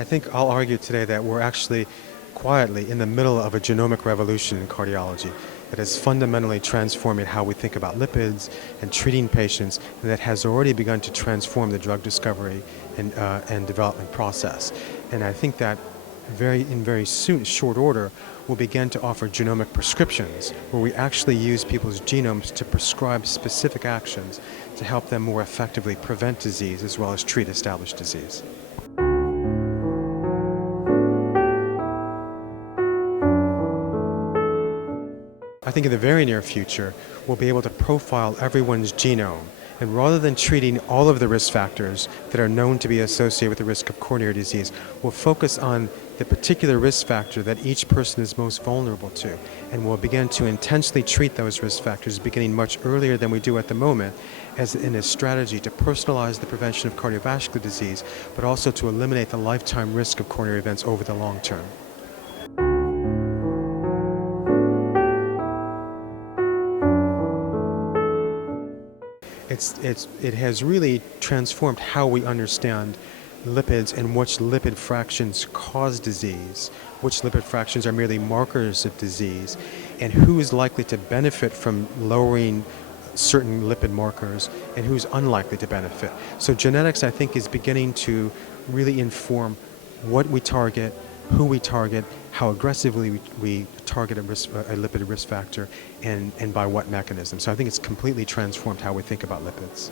I think I'll argue today that we're actually quietly in the middle of a genomic revolution in cardiology that is fundamentally transforming how we think about lipids and treating patients, and that has already begun to transform the drug discovery and development process. And I think that in very soon, short order, we'll begin to offer genomic prescriptions where we actually use people's genomes to prescribe specific actions to help them more effectively prevent disease as well as treat established disease. I think in the very near future, we'll be able to profile everyone's genome. And rather than treating all of the risk factors that are known to be associated with the risk of coronary disease, we'll focus on the particular risk factor that each person is most vulnerable to. And we'll begin to intensely treat those risk factors beginning much earlier than we do at the moment, as in a strategy to personalize the prevention of cardiovascular disease, but also to eliminate the lifetime risk of coronary events over the long term. It has really transformed how we understand lipids and which lipid fractions cause disease, which lipid fractions are merely markers of disease, and who is likely to benefit from lowering certain lipid markers and who's unlikely to benefit. So genetics, I think, is beginning to really inform what we target, who we target, how aggressively we target a lipid risk factor, and by what mechanism. So I think it's completely transformed how we think about lipids.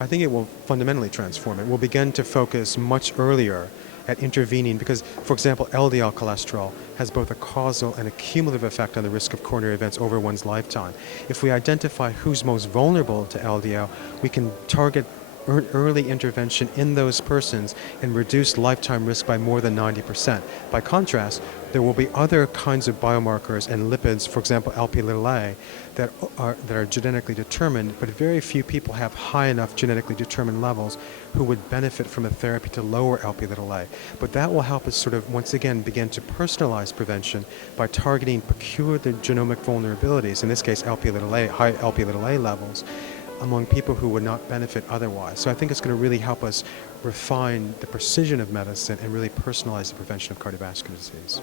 I think it will fundamentally transform it. We'll begin to focus much earlier at intervening because, for example, LDL cholesterol has both a causal and a cumulative effect on the risk of coronary events over one's lifetime. If we identify who's most vulnerable to LDL, we can target early intervention in those persons and reduce lifetime risk by more than 90%. By contrast, there will be other kinds of biomarkers and lipids, for example, Lp(a), that are genetically determined, but very few people have high enough genetically determined levels who would benefit from a therapy to lower Lp(a). But that will help us sort of once again begin to personalize prevention by targeting peculiar genomic vulnerabilities, in this case high Lp(a) levels, among people who would not benefit otherwise. So I think it's going to really help us refine the precision of medicine and really personalize the prevention of cardiovascular disease.